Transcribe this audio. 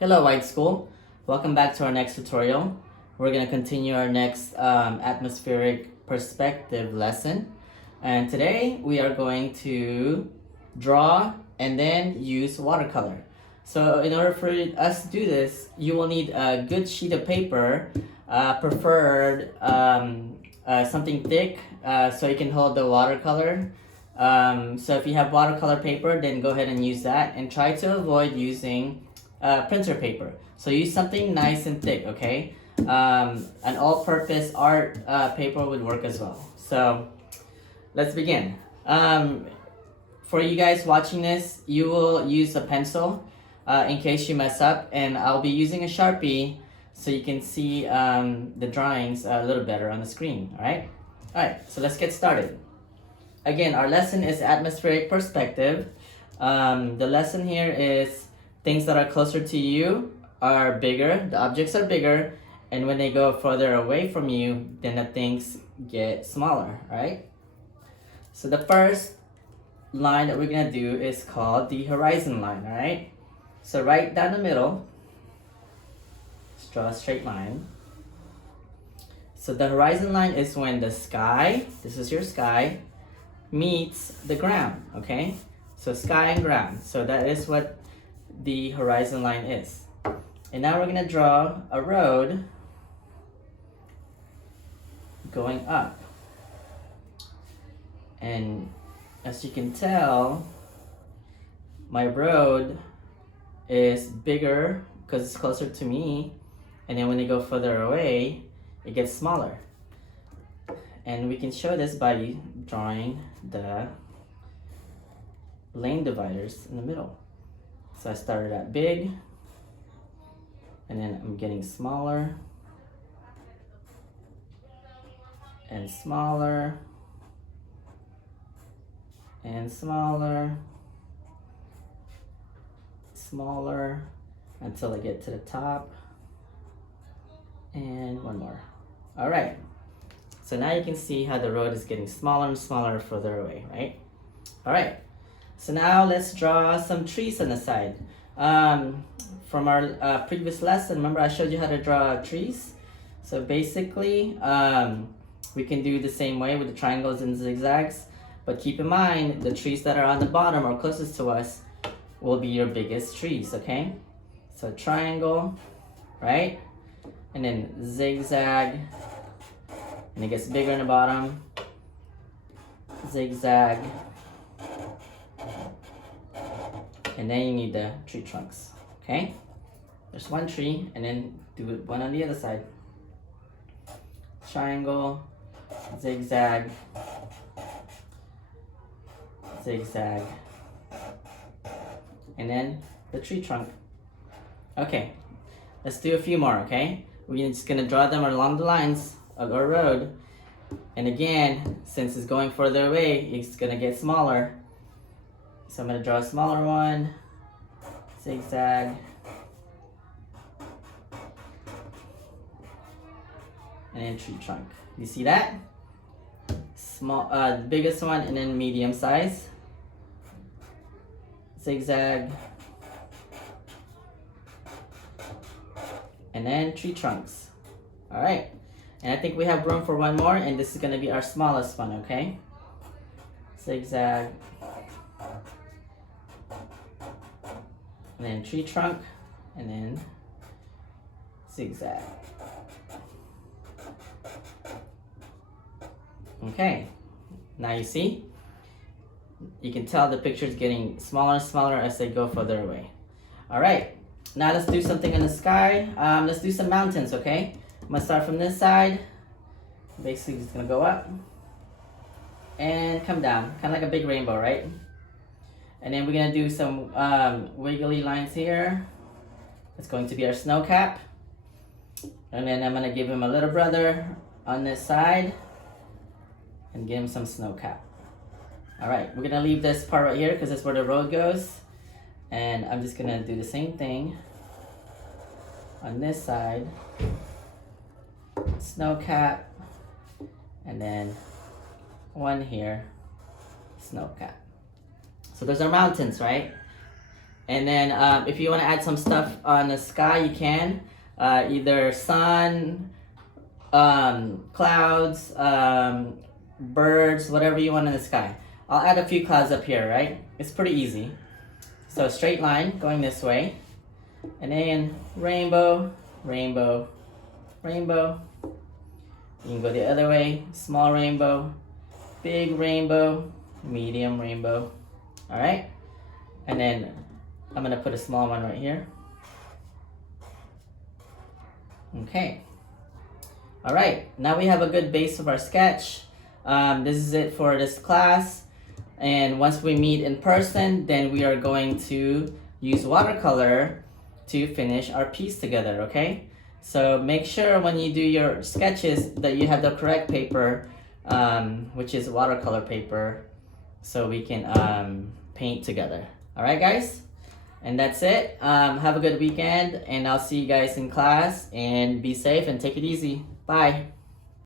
Hello White School, welcome back to our next tutorial. We're going to continue our next atmospheric perspective lesson, and today we are going to draw and then use watercolor. So in order for us to do this, you will need a good sheet of paper, preferred something thick so you can hold the watercolor. So if you have watercolor paper, then go ahead and use that, and try to avoid using printer paper. So use something nice and thick, okay? An all-purpose art paper would work as well. So let's begin. For you guys watching this, you will use a pencil in case you mess up, and I'll be using a Sharpie so you can see the drawings a little better on the screen, alright? Alright, so let's get started. Again, our lesson is atmospheric perspective. The lesson here is things that are closer to you are bigger, the objects are bigger, and when they go further away from you, then the things get smaller, right? So the first line that we're gonna do is called the horizon line, alright? So right down the middle, let's draw a straight line. So the horizon line is when the sky, this is your sky, meets the ground, okay? So sky and ground, so that is what the horizon line is. And now we're gonna draw a road going up. And as you can tell, my road is bigger because it's closer to me, and then when they go further away, it gets smaller. And we can show this by drawing the lane dividers in the middle. So I started at big, and then I'm getting smaller and smaller and smaller, smaller until I get to the top, and one more. All right, so now you can see how the road is getting smaller and smaller further away, right? All right. So now let's draw some trees on the side. From our previous lesson, remember I showed you how to draw trees? So basically, we can do the same way with the triangles and zigzags, but keep in mind the trees that are on the bottom or closest to us will be your biggest trees, okay? So triangle, right? And then zigzag, and it gets bigger in the bottom, zigzag, and then you need the tree trunks, okay? There's one tree, and then do one on the other side. Triangle, zigzag, zigzag, and then the tree trunk. Okay, let's do a few more, okay? We're just gonna draw them along the lines of our road. And again, since it's going further away, it's gonna get smaller. So I'm going to draw a smaller one, zigzag, and then tree trunk. You see that? Small, the biggest one, and then medium size, zigzag, and then tree trunks. All right, and I think we have room for one more, and this is going to be our smallest one, okay? Zigzag, and then tree trunk, and then zigzag. Okay, now you see, you can tell the picture is getting smaller and smaller as they go further away. All right, now let's do something in the sky. Let's do some mountains, okay? I'm gonna start from this side. Basically, it's gonna go up and come down, kind of like a big rainbow, right? And then we're gonna do some wiggly lines here. It's going to be our snow cap. And then I'm gonna give him a little brother on this side and give him some snow cap. All right, we're gonna leave this part right here because that's where the road goes. And I'm just gonna do the same thing on this side. Snow cap, and then one here, snow cap. So those are mountains, right? And then if you want to add some stuff on the sky, you can. Either sun, clouds, birds, whatever you want in the sky. I'll add a few clouds up here, right? It's pretty easy. So straight line going this way. And then rainbow, rainbow, rainbow. You can go the other way. Small rainbow, big rainbow, medium rainbow. All right? And then I'm going to put a small one right here. Okay. All right. Now we have a good base of our sketch. This is it for this class. And once we meet in person, then we are going to use watercolor to finish our piece together, okay? So make sure when you do your sketches that you have the correct paper, which is watercolor paper, so we can paint together. All right, guys? And that's it. Have a good weekend, and I'll see you guys in class, and be safe and take it easy. Bye.